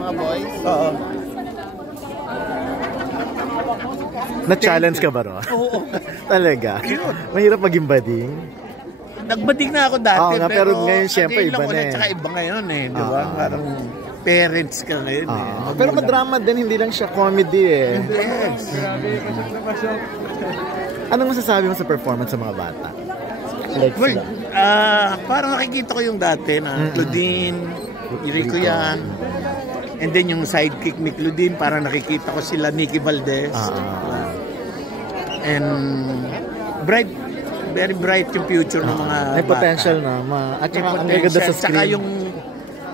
mga boys. Oo. Na-challenge ka ba ro? Oo. Talaga? Mahirap maging bading? Nagbading na ako dati. Oo nga, pero ngayon syempre iba na eh. Tsaka iba ngayon eh, di ba? Parang parents ka ngayon eh. Pero madrama din, hindi lang siya comedy eh. Yes. Anong masasabi mo sa performance sa mga bata? Like, well, parang nakikita ko yung dati na Claudine, Rico yan. And then yung sidekick ni Claudine, parang nakikita ko sila Nikki Valdez. And bright, very bright yung future ng mga may potential na. At saka ang gaganda sa screen. Tsaka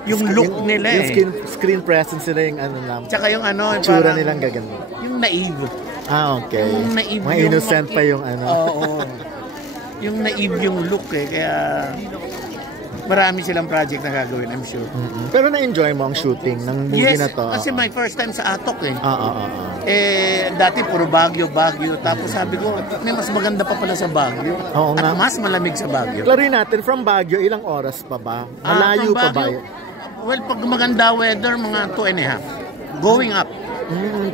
yung look nila eh. Yung screen presence nila yung ano lang. Tsaka yung ano. Tsura nilang gaganda. Yung naive. Okay. Yung naive. Mga innocent pa yung ano. Oo. Yung naive yung look eh. Kaya marami silang project na gagawin, I'm sure. Pero na-enjoy mo ang shooting ng movie na to? Yes, kasi my first time sa Atok eh. Eh, dati puro Baguio. Tapos sabi ko, may mas maganda pa pala sa Baguio. At mas malamig sa Baguio. Klaruin natin, from Baguio, ilang oras pa ba? Malayo pa ba? Well, pag maganda weather, mga 2.5. Going up.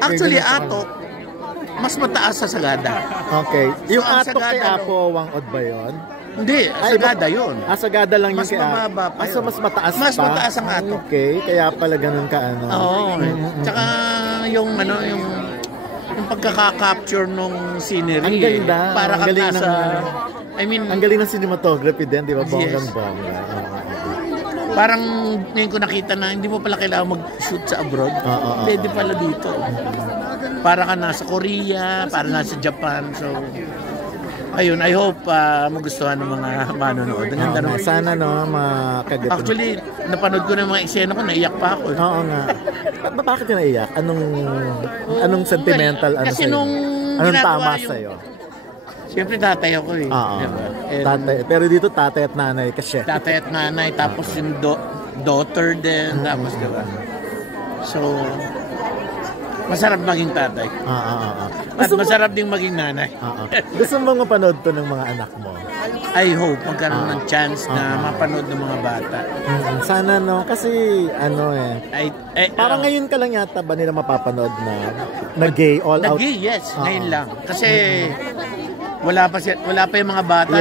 Actually, Atok, mas mataas sa Sagada. Okay. Yung Atok kay Apo, Wangod ba yun? Hindi, Sagada yun. Sagada lang yung kaya. Mas mababa pa yun. So mas mataas mas pa? Mas mataas ang Atok. Okay, kaya pala ganun ka ano. Oo. Tsaka yung pagkaka-capture nung scenery. Ang ganda. Para kang nasa... ang galing ng cinematography din, di ba? Bonggang-bongga. Parang ngayon ko nakita na hindi mo pala kailangan mag-shoot sa abroad. Pwede pala dito. Para ka nasa Korea, para nasa Japan. So, ayun, I hope magustuhan ng mga manonood. Ang ganda sana no, makagatin. Actually, napanood ko na mga eksena ko, naiyak pa ako. Oo nga. Bakit ka naiyak? Anong sentimental ano kasi sa'yo? Anong tama sa'yo? Siyempre tatay ako eh. Diba? Tatay. Pero dito tatay at nanay kasi. Tatay at nanay, tapos yung daughter din, tapos diba? So, masarap maging tatay. At masarap ding maging nanay. Gusto mong mapanood to ng mga anak mo? I hope magkaroon ng chance na mapanood ng mga bata. Sana no, kasi ano parang ngayon ka lang yata ba nila mapapanood na gay all out? Na gay, yes. Ngayon lang. Kasi wala pa yung mga bata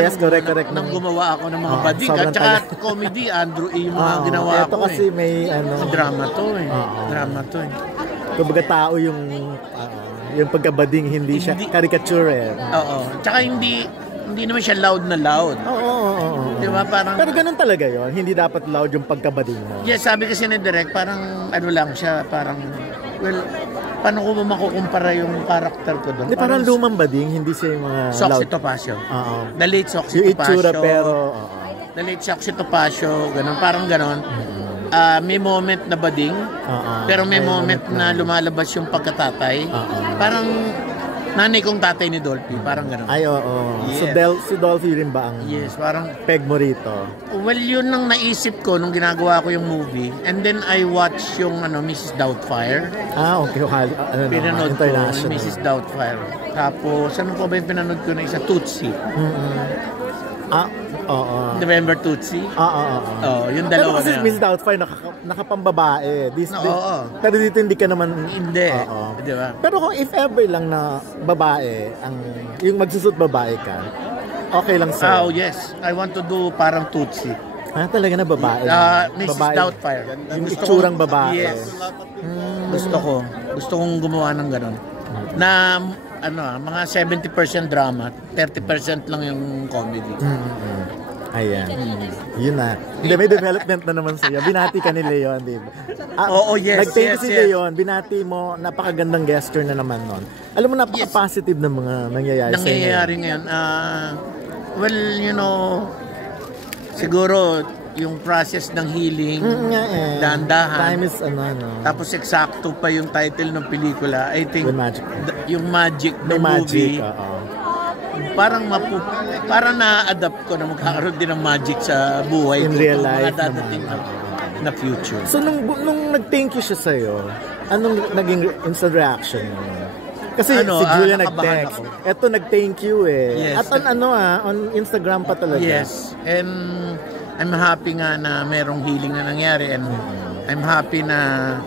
nang gumawa ako ng mga bading. At saka comedy, Andrew A. yung mga ginawa ko. Ito kasi may drama to eh. Drama to eh. Kumbaga tao yung pagkabading, hindi siya caricature eh. Tsaka hindi naman siya loud na loud. Diba parang... Pero ganun talaga yon, hindi dapat loud yung pagkabading mo. Yes, sabi kasi ni Direk, parang ano lang siya, parang... Well, paano ko ba makukumpara yung karakter ko doon? Parang lumang bading, hindi siya yung mga Soxy Topacio. The late Soxy Topacio. Yung itsura pero... The late Soxy Topacio, ganun, parang ganun. May moment na bading, pero may moment na lumalabas yung pagkatatay. Parang nanay kong tatay ni Dolphy, parang gano'n. Ay, oo. Yes. Si Dolphy rin ba ang parang peg mo rito? Well, yun ang naisip ko nung ginagawa ko yung movie. And then I watched yung Mrs. Doubtfire. Okay. Pinanood ko yung Mrs. Doubtfire. Tapos, ano pa ba yung pinanood ko na isa? Tootsie. November Tootsie. Yung dalawa pero kasi Miss Doubtfire nakapambabae. Pero dito hindi ka naman... Hindi. Diba? Pero kung if ever lang na babae, yung magsusut babae ka, okay lang sa'yo. Yes. I want to do parang Tootsie. Talaga na babae? Mrs. Doubtfire. Yung itsurang babae. Yes. Gusto kong gumawa ng gano'n. Na... mga 70% drama, 30% lang yung comedy. Ayan. Yun na. Hindi, may development na naman sa'yo. Binati ka ni Leon, di ba? Yes. Nag-thank you si Leon. Binati mo, napakagandang gesture na naman nun. Alam mo, napaka-positive ng mga nangyayari sa'yo. Nangyayari ngayon. Well, siguro, yung process ng healing, dahan-dahan. Time is Tapos eksakto pa yung title ng pelikula. I think yung magic ng movie. Parang na-adapt ko na magkakaroon din ng magic sa buhay in ko. real life mga dadating na future. So nung nag-thank you siya sa'yo, anong naging instant reaction mo? Kasi si Julia nag-text. Eto nag-thank you eh. Yes. At on Instagram pa talaga. Yes. And I'm happy nga na merong healing na nangyari, and I'm happy na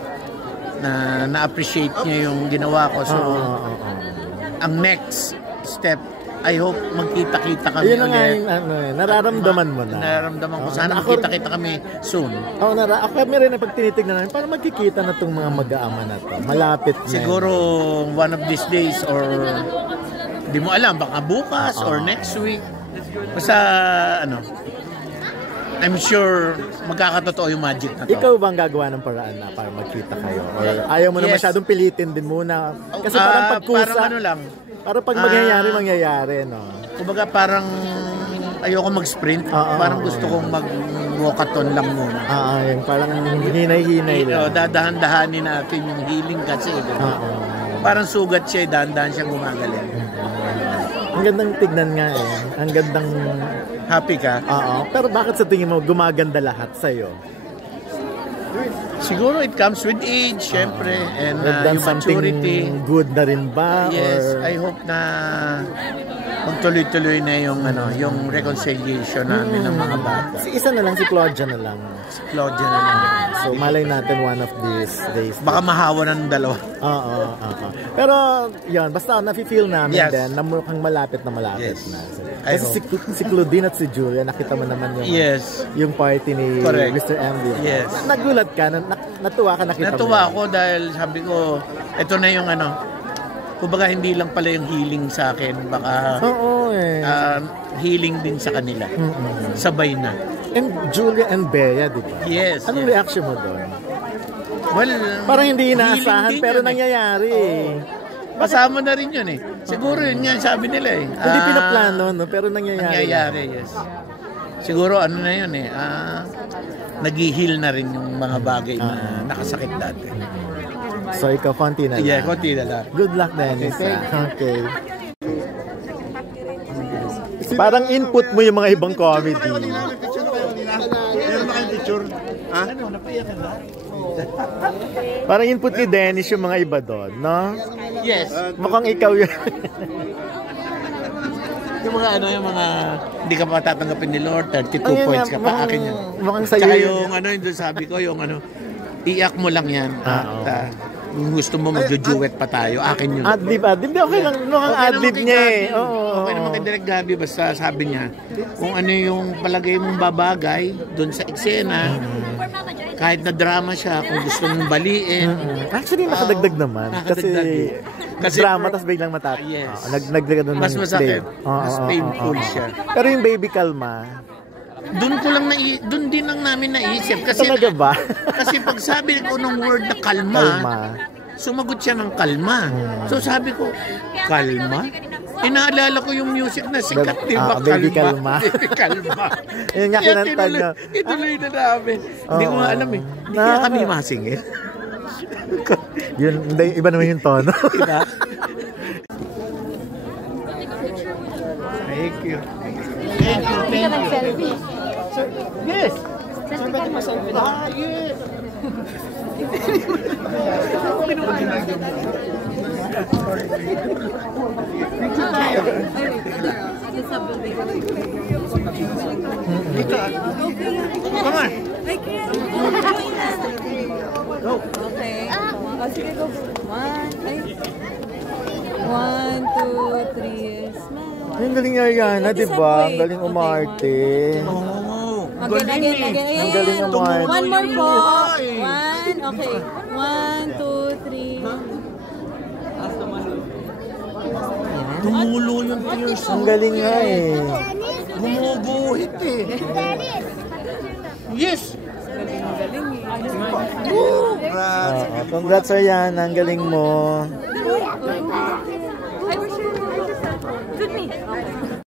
na na-appreciate niya yung ginawa ko. So, ang next step, I hope magkita-kita kami ulit. Yun nga yung nararamdaman mo na. Nararamdaman ko. Sana magkita-kita kami soon. Ako kami rin pag tinitignan namin, parang magkikita na itong mga mag-aama na to. Malapit na. Siguro one of these days or di mo alam, baka bukas or next week. Basta I'm sure magkakatotoo yung magic na to. Ikaw bang gagawa ng paraan na para magkita kayo? Or ayaw mo na masyadong pilitin din muna? Kasi parang pagkusa. Parang lang. Para pag mangyayari, no? Kumbaga parang ayoko mag-sprint. Parang gusto kong mag-walkathon lang muna. Yung parang hinay-hinay lang. Dadahan-dahanin natin yung healing kasi. Parang sugat siya, dahan-dahan siyang gumagaling. Ang gandang tignan nga eh. Ang gandang... Happy ka? Pero bakit sa tingin mo gumaganda lahat sa'yo? Siguro it comes with age, syempre, and yung maturity. Good na rin ba? Yes, I hope na magtuloy-tuloy na yung reconciliation namin ng mga bata. Isa na lang, si Claudia na lang. So, malay natin one of these days. Baka mahawa ng dalawa. Pero, yun, basta nafe-feel namin din na mukhang malapit na. Kasi si Claudine at si Julia, nakita mo naman yung party ni Mr. MV. Yes. Nagulat ka, natuwa ka, nakita mo. Natuwa ako dahil sabi ko, ito na yung kumbaga hindi lang pala yung healing sa akin, baka healing din sa kanila. Sabay na. And Julia and Bea, di ba? Yes. Anong reaction mo doon? Well, parang hindi inaasahan pero nangyayari. Kasama na rin yun eh. Siguro yun yan sabi nila eh. Hindi pinaplano, no? Pero nangyayari. Nangyayari, yes. Siguro na yun eh. Nag-heal na rin yung mga bagay na nakasakit dati. So ikaw, konti na lang. Yeah, konti na lang. Good luck, Dennis. Okay. Parang input mo yung mga ibang comedy. Parang input ni Dennis yung mga iba doon, no? Yes. Mukhang ikaw yun. Yung mga hindi ka pa tatanggapin ni Lord, 32 points ka pa, akin yan. Mukhang sa'yo tsaka yung yung sabi ko, yung iyak mo lang yan. Gusto mo magjo-duet pa tayo, akin yun. Adlib. Okay lang, mukhang adlib niya eh. Okay naman kay Direk Gabi, basta sabi niya, kung ano yung palagay mong babagay doon sa eksena, kahit na drama siya, kung gusto mong baliin. Actually, nakadagdag naman. Kasi drama, tapos biglang matapos. Yes. Nagdagdag ng mas masakit. Mas painful siya. Pero yung baby kalma, doon din lang namin naisip. Kasi, talaga ba? kasi pag sabi ko ng word na kalma, sumagot siya ng kalma. So sabi ko, kalma? Inaalala ko yung music na sikat, di ba? Baby kalma. Baby kalma. Yun nga kinanta nyo. Ituloy na namin. Hindi ko nga alam eh. Hindi kaya kami masingil. Yun, iba naman yung tono. Diba? Thank you. Hindi ka nag-selfie? Yes. Selfie ka mag-selfie? Yes. Come on. I can't. Go. Okay. Sige, go. 1, 2, 3, smile. Ang galing nga yan, di ba? Ang galing umarte. Again. Ang galing umarte. One more po. One. Okay. 1, 2, 3. Tumulo yung tears. Ang galing nga eh. Bumubuhit eh. Yes. Congrats, Ariana. Ang galing mo.